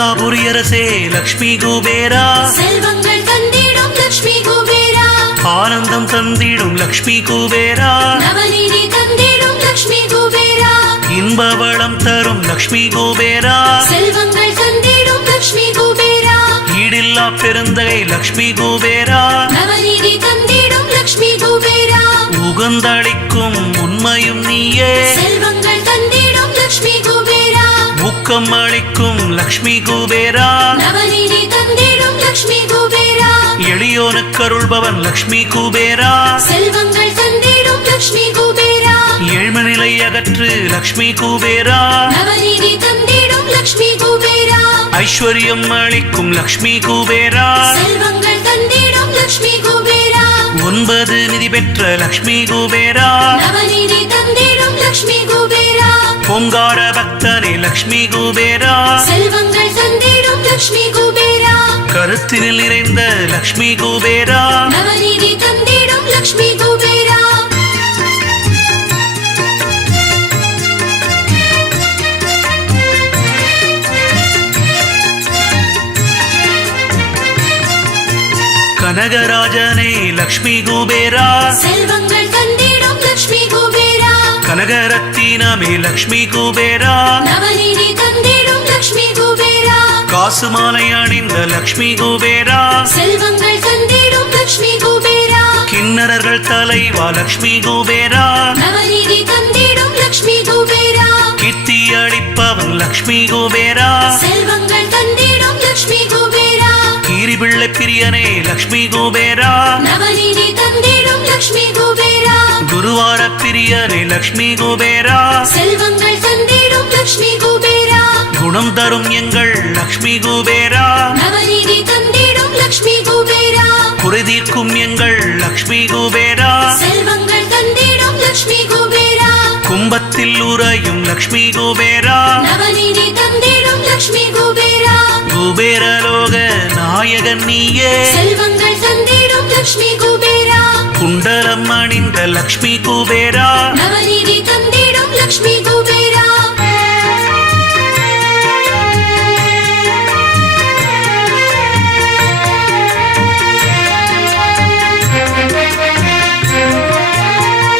அனகாபுரியரசே லக்ஷ்மி குபேரா, செல்வங்கள் தந்திடும் லக்ஷ்மி குபேரா, ஆனந்தம் தந்திடும் லக்ஷ்மி குபேரா, நவநீதி தந்திடும் லக்ஷ்மி குபேரா, இன்ப வளம் தரும் லக்ஷ்மி குபேரா, செல்வங்கள் தந்திடும் லக்ஷ்மி குபேரா, ஈடில்லா பெருந்தகை லக்ஷ்மி குபேரா, நவநீதி தந்திடும் லக்ஷ்மி குபேரா, உகந்தளிக்கும் உண்மையும் நீயே, செல்வங்கள் தந்திடும் லக்ஷ்மி குபேரா, ஊக்கம் அளிக்கும் லக்ஷ்மி குபேரா, நவநீதி தந்திடும் லக்ஷ்மி குபேரா, எளியோனுக்கு அருள்பவன் லக்ஷ்மி குபேரா, செல்வங்கள் தந்திடும் லக்ஷ்மி குபேரா, ஏழ்மநிலை அகற்று லக்ஷ்மி குபேரா, நவநீதி தந்திடும் லக்ஷ்மி குபேரா, ஐஸ்வர்யம் அளிக்கும் லக்ஷ்மி குபேரா, செல்வங்கள் தந்திடும் லக்ஷ்மி குபேரா, 9 நிதி பெற்ற லக்ஷ்மி குபேரா, நவநீதி தந்திடும் லக்ஷ்மி குபேரா, ஓங்கார பக்தனே லக்ஷ்மி குபேரா, செல்வங்கள் தந்திடும் லக்ஷ்மி குபேரா, கருத்தினில் நிறைந்த லக்ஷ்மி குபேரா, நவநீதி தந்திடும் லக்ஷ்மி குபேரா, கனகராஜனே லக்ஷ்மி குபேரா, செல்வங்கள் தந்திடும் லக்ஷ்மி குபேரா, கனகரத்தினமே லக்ஷ்மி குபேரா, நவநீதி தந்திடும் லக்ஷ்மி குபேரா, காசு மாலை அணிந்த லக்ஷ்மி குபேரா, செல்வங்கள் தந்திடும் லக்ஷ்மி குபேரா, கிண்ணறர்கள் தலைவா லக்ஷ்மி குபேரா, நவநீதி தந்திடும் லக்ஷ்மி குபேரா, கீர்த்தி அளிப்பவன் லக்ஷ்மி குபேரா, செல்வங்கள் தந்திடும் லக்ஷ்மி குபேரா, கீரிபிள்ளை பிரியனே லக்ஷ்மி குபேரா, நவநீதி தந்திடும் லக்ஷ்மி குபேரா, குருவார பிரியனே லக்ஷ்மி குபேரா, செல்வங்கள் தந்திடும் லக்ஷ்மி குபேரா, குணம் தரும் எங்கள் லக்ஷ்மி குபேரா, நவநீதி தந்திடும் லக்ஷ்மி குபேரா, குறைதீர்க்கும் எங்கள் லக்ஷ்மி குபேரா, செல்வங்கள் தந்திடும் லக்ஷ்மி குபேரா, கும்பத்தில் உறையும் லக்ஷ்மி குபேரா, நவநீதி தந்திடும் லக்ஷ்மி குபேரா, குபேரலோக நாயகன் நீயே, செல்வங்கள் தந்திடும் லக்ஷ்மி குபேரா, குண்டலம் அணிந்த லக்ஷ்மி குபேரா, நவநீதி தந்திடும் லக்ஷ்மி குபேரா,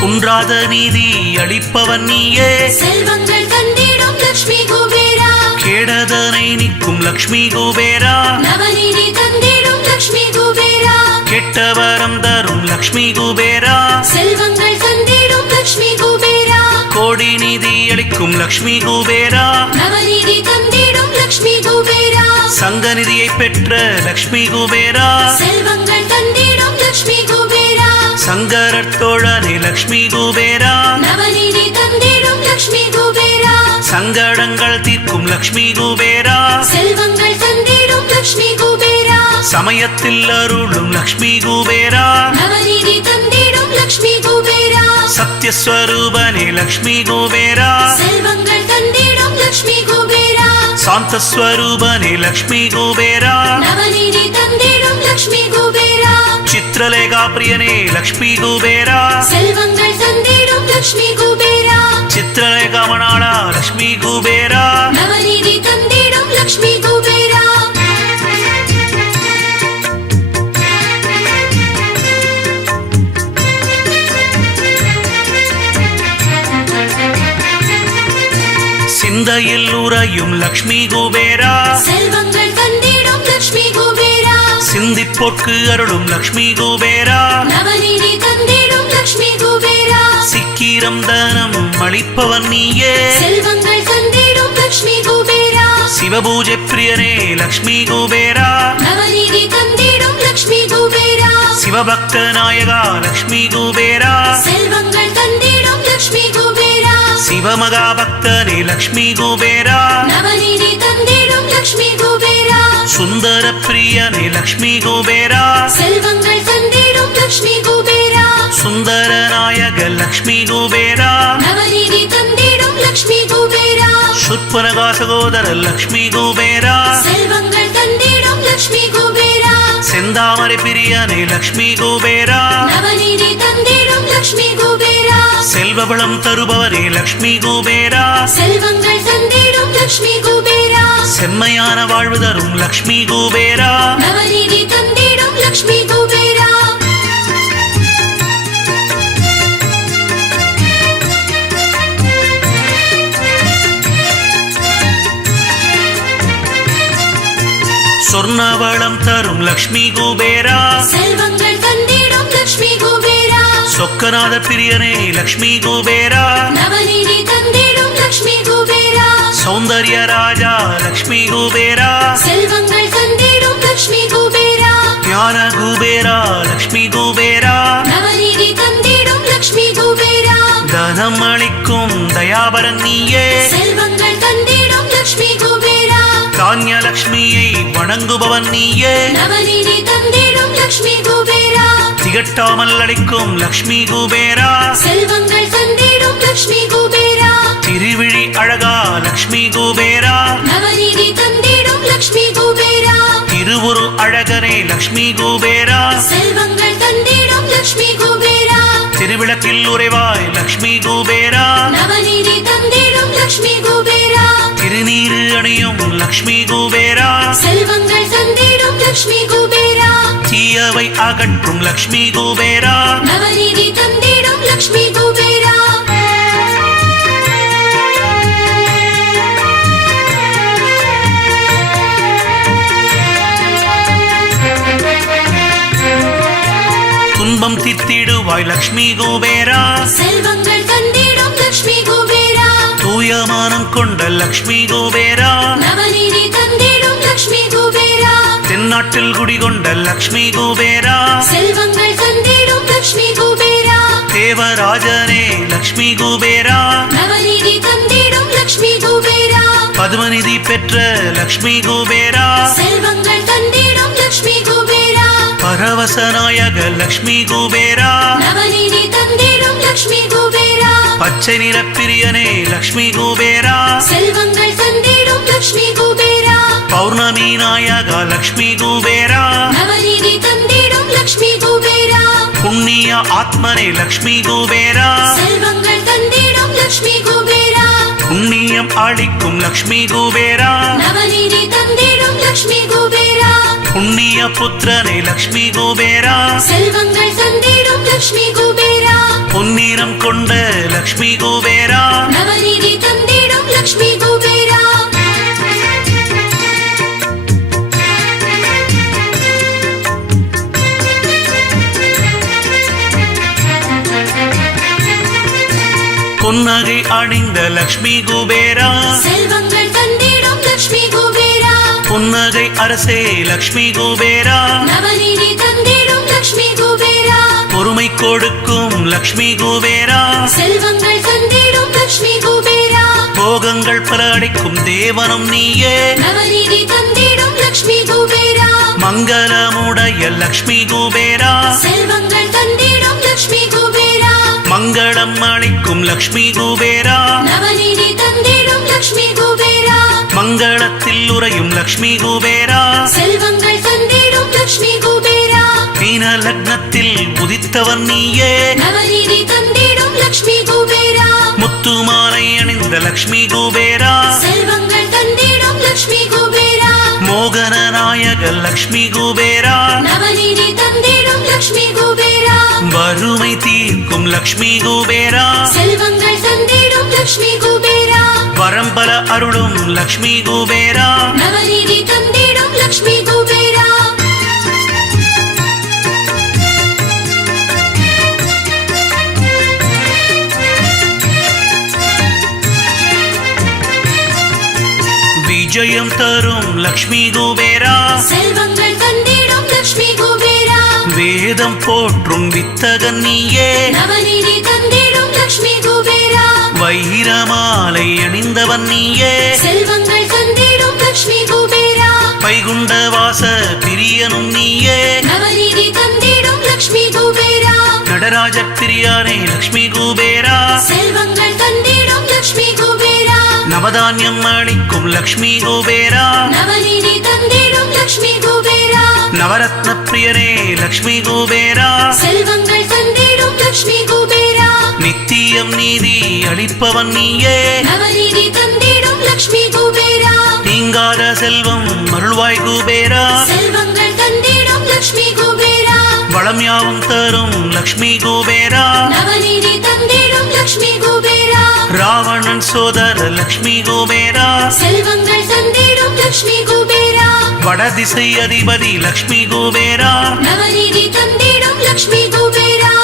குன்றாத நீதி அளிப்பவன் நீயே, செல்வங்கள் தந்திடும் லக்ஷ்மி குபேரா, கேடதனை நிற்கும் லக்ஷ்மி குபேரா, நவநீதி தந்திடும் லக்ஷ்மி குபேரா, கெட்டவரம் தரும் லக்ஷ்மி குபேரா, செல்வங்கள் தந்திடும் லக்ஷ்மி குபேரா, கோடி நிதி அளிக்கும் லக்ஷ்மி குபேரா, நவநீதி தந்திடும் லக்ஷ்மி குபேரா, சங்க நிதியை பெற்ற லக்ஷ்மி குபேரா, செல்வங்கள் தந்திடும் லக்ஷ்மி குபேரா, சங்கரர் தோழனே லக்ஷ்மி குபேரா, நவநீதி தந்திடும் லக்ஷ்மி குபேரா, சங்கடங்கள் தீர்க்கும் லக்ஷ்மி குபேரா, செல்வங்கள் தந்திடும் லக்ஷ்மி குபேரா, சமயத்தில் அருளும் லக்ஷ்மி குபேரா, நவநீதி தந்திடும் லக்ஷ்மி குபேரா, சத்யஸ்வரூபனே லக்ஷ்மி குபேரா, செல்வங்கள் தந்திடும் லக்ஷ்மி குபேரா, சாந்தஸ்வரூபனே லக்ஷ்மி குபேரா, நவநீதி தந்திடும் லக்ஷ்மி குபேரா, சித்திரலேகா பிரியனே லக்ஷ்மி குபேரா, செல்வங்கள் தந்திடும் லக்ஷ்மி குபேரா, சித்திரலேகா மணாளா லக்ஷ்மி குபேரா, நவநீதி தந்திடும் லக்ஷ்மி குபேரா, சிந்தையில் உறையும் லக்ஷ்மி குபேரா, செல்வங்கள் தந்திடும் லக்ஷ்மி குபேரா, சிந்திப்போர்க்கு அருளும் லக்ஷ்மி குபேரா, நவநீதி தந்திடும் லக்ஷ்மி குபேரா, சிக்கிரம் தனம் அளிப்பவன் நீயே, செல்வங்கள் தந்திடும் லக்ஷ்மி குபேரா, சிவபூஜை பிரியனே லக்ஷ்மி குபேரா, நவநீதி தந்திடும் லக்ஷ்மி குபேரா, சிவபக்த நாயகா லக்ஷ்மி குபேரா, செல்வங்கள் தந்திடும் லக்ஷ்மி குபேரா, சிவமகா பக்தனே லக்ஷ்மி குபேரா, நவநீதி தந்திடும் லக்ஷ்மி குபேரா, சுந்தர பிரியனே லக்ஷ்மி குபேரா, செல்வங்கள் தந்திடும் லக்ஷ்மி குபேரா, சுந்தர நாயக லக்ஷ்மி குபேரா, நவநீதி தந்திடும் லக்ஷ்மி குபேரா, சுற்பனகா சகோதர லக்ஷ்மி குபேரா, செல்வங்கள் தந்திடும் லக்ஷ்மி குபேரா, செந்தாமரை பிரியனே லக்ஷ்மி குபேரா, நவநீதி தந்திடும் லக்ஷ்மி குபேரா, செல்வபலம் தருபவரே லக்ஷ்மி குபேரா, செல்வங்கள் தந்திடும் லக்ஷ்மி குபேரா, செம்மையான வாழ்வு தரும் லக்ஷ்மி குபேரா நவநீதி தந்திடும் லக்ஷ்மி குபேரா சொர்ணவளம் தரும் லக்ஷ்மி குபேரா செல்வங்கள் தந்திடும் லக்ஷ்மி குபேரா சொக்கநாத பிரியனே லக்ஷ்மி குபேரா நவநீதி தந்திடும் லக்ஷ்மி குபேரா சௌந்தர்ய ராஜா லக்ஷ்மி குபேரா செல்வங்கள் தந்திடும் லக்ஷ்மி குபேரா ஞான குபேரா லக்ஷ்மி குபேரா நவநீதி தந்திடும் லக்ஷ்மி குபேரா தனம் அளிக்கும் தயாபரன் நீயே செல்வங்கள் தந்திடும் லக்ஷ்மி குபேரா தானிய லக்ஷ்மியை வணங்குபவன் நீயே நவநீதி தந்திடும் லக்ஷ்மி குபேரா திகட்டாமல் அளிக்கும் லக்ஷ்மி குபேரா செல்வங்கள் தந்திடும் லக்ஷ்மி குபேரா திருவிழி அழகா லக்ஷ்மி குபேரா நவநீதி தந்திடும் லக்ஷ்மி குபேரா திருவுரு அழகனே லக்ஷ்மி குபேரா செல்வங்கள் தந்திடும் லக்ஷ்மி குபேரா திருவிளக்கில் உறைவாய் லக்ஷ்மி குபேரா நவநீதி தந்திடும் லக்ஷ்மி குபேரா திருநீரு அணியும் லக்ஷ்மி குபேரா செல்வங்கள் தந்திடும் லக்ஷ்மி குபேரா தீயவை அகற்றும் லக்ஷ்மி குபேரா நவநீதி தந்திடும் லக்ஷ்மி குபேரா துன்பம் தீர்த்திடுவாய் லக்ஷ்மி குபேரா செல்வங்கள் தந்திடும் லக்ஷ்மி குபேரா தூயமானம் கொண்ட லக்ஷ்மி குபேரா நவநீதி தந்திடும் லக்ஷ்மி குபேரா தென்னாட்டில் குடிகொண்ட லக்ஷ்மி குபேரா செல்வங்கள் தந்திடும் லக்ஷ்மி குபேரா தேவராஜனே லக்ஷ்மி குபேரா நவநீதி தந்திடும் லக்ஷ்மி குபேரா பதுமநிதி பெற்ற லக்ஷ்மி குபேரா செல்வங்கள் தந்திடும் லக்ஷ்மி குபேரா பரவசநாயக லக்ஷ்மி குபேரா நவநீதி தந்திடும் லக்ஷ்மி குபேரா பச்சை நிற பிரியனே லக்ஷ்மி குபேரா செல்வங்கள் தந்திடும் லக்ஷ்மி குபேரா பௌர்ணமி நாயக லக்ஷ்மி குபேரா நவநீதி தந்திடும் லக்ஷ்மி குபேரா புண்ணிய ஆத்மனே லக்ஷ்மி குபேரா செல்வங்கள் தந்திடும் லக்ஷ்மி குபேரா புண்ணியம் அளிக்கும் லக்ஷ்மி குபேரா நவநீதி தந்திடும் லக்ஷ்மி குபேரா புண்ணிய புத்திரனே லக்ஷ்மி குபேரா செல்வங்கள் தந்திடும் லக்ஷ்மி குபேரா பொன்னிறம் கொண்ட லக்ஷ்மி குபேரா நவநீதி தந்திடும் லக்ஷ்மி குபேரா பொன்னகை அணிந்த லக்ஷ்மி குபேரா செல்வங்கள் தந்திடும் லக்ஷ்மி குபேரா புன்னகை அரசே லக்ஷ்மி குபேரா நவநீதி தந்திடும் லக்ஷ்மி குபேரா பொறுமை கொடுக்கும் லக்ஷ்மி குபேரா செல்வங்கள் தந்திடும் லக்ஷ்மி குபேரா போகங்கள் பல அடைக்கும் தேவனம் நீயே நவநீதி தந்திடும் லக்ஷ்மி குபேரா மங்களமுடைய லக்ஷ்மி குபேரா செல்வங்கள் தந்திடும் லக்ஷ்மி குபேரா மங்களம் அளிக்கும் லக்ஷ்மி குபேரா நவநீதி தந்திடும் லக்ஷ்மி குபேரா மங்களத்தில் உறையும் லக்ஷ்மி குபேரா செல்வங்கள் தந்திடும் லக்ஷ்மி குபேரா மீன லக்னத்தில் உதித்தவன் நீயே நவநீதி தந்திடும் லக்ஷ்மி குபேரா முத்துமாலை அணிந்த லக்ஷ்மி குபேரா செல்வங்கள் தந்திடும் லக்ஷ்மி குபேரா மோகன நாயக லக்ஷ்மி குபேரா நவநீதி தந்திடும் லக்ஷ்மி குபேரா வறுமை தீர்க்கும் லக்ஷ்மி குபேரா செல்வங்கள் தந்திடும் லக்ஷ்மி குபேரா வரம்பல அருளும் லக்ஷ்மி குபேரா நவநீதி தந்திடும் லக்ஷ்மி குபேரா விஜயம் தரும் லக்ஷ்மி குபேரா செல்வங்கள் தந்திடும் லக்ஷ்மி குபேரா வேதம் போற்றும் வித்தகன் நீயே நவநீதி தந்திடும் லக்ஷ்மி குபேரா வைரமாலை அணிந்தவன் நீயே செல்வங்கள் தந்திடும் லக்ஷ்மி குபேரா வைகுண்ட வாச பிரியனும் நீயே நவநீதி தந்திடும் லக்ஷ்மி குபேரா நடராஜ பிரியானே லக்ஷ்மி குபேரா செல்வங்கள் தந்திடும் லக்ஷ்மி குபேரா நவதானியம் அளிக்கும் லக்ஷ்மி குபேரா நவநீதி தந்திடும் லக்ஷ்மி குபேரா நவரத்ன பிரியனே லக்ஷ்மி குபேரா செல்வங்கள் தந்திடும் லக்ஷ்மி குபேரா நித்தியம் நீதி அளிப்பவன் நீயே நவநீதி தந்திடும் லக்ஷ்மி குபேரா நீங்காத செல்வம் அருள்வாய் குபேரா செல்வங்கள் தந்திடும் லக்ஷ்மி குபேரா வளம் யாவும் தரும் லக்ஷ்மி குபேரா நவநீதி தந்திடும் லக்ஷ்மி குபேரா ராவணன் சோதர லக்ஷ்மி குபேரா செல்வங்கள் தந்திடும் லக்ஷ்மி குபேரா வடதிசை அதிபதி லக்ஷ்மி குபேரா நவநீதி தந்திடும் லக்ஷ்மி குபேரா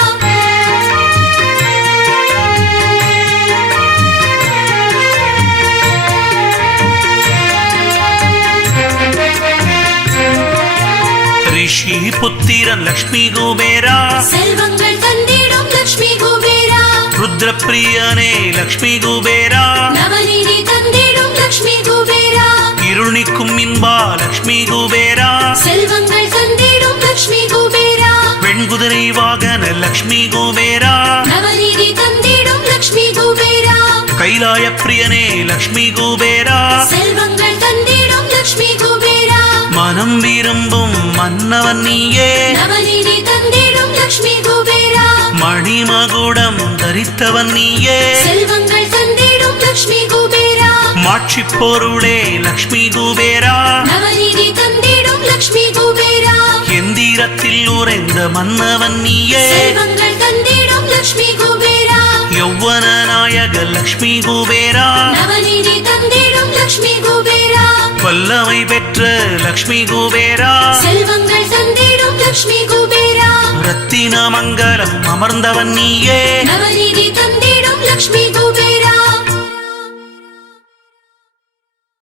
ரிஷி புத்திரன் லக்ஷ்மி குபேரா செல்வங்கள் தந்திடும் லக்ஷ்மி குபேரா ருத்ரப்பிரியனே லக்ஷ்மி குபேரா நவநீதி தந்திடும் லக்ஷ்மி குபேரா இருள் நீக்கும் இன்பா லக்ஷ்மி குபேரா செல்வங்கள் தந்திடும் லக்ஷ்மி குபேரா வெண்குதிரை வாகன லக்ஷ்மி குபேரா நவநீதி தந்திடும் லக்ஷ்மி குபேரா கைலாய பிரியனே லக்ஷ்மி குபேரா செல்வங்கள் தந்திடும் லக்ஷ்மி குபேரா மனம் விரும்பும் மன்னவன் நீயே நவநீதி தந்திடும் லக்ஷ்மி குபேரா மணிமகுடம் தரித்தவன் நீயே செல்வங்கள் தந்திடும் லக்ஷ்மி குபேரா மாட்சி பொருளே லக்ஷ்மி குபேரா நவநீதி தந்திடும் லக்ஷ்மி குபேரா எந்திரத்தில் உறைந்த மன்னவன் நீயே செல்வங்கள் தந்திடும் லக்ஷ்மி குபேரா யௌவன நாயக லக்ஷ்மி குபேரா நவநீதி தந்திடும் லக்ஷ்மி குபேரா வல்லமை பெற்ற லக்ஷ்மி குபேரா செல்வங்கள் தந்திடும் லக்ஷ்மி குபேரா ரத்தின மங்கலம் அமர்ந்தவன் நீயே நவநீதி தந்திடும் லக்ஷ்மி குபேரா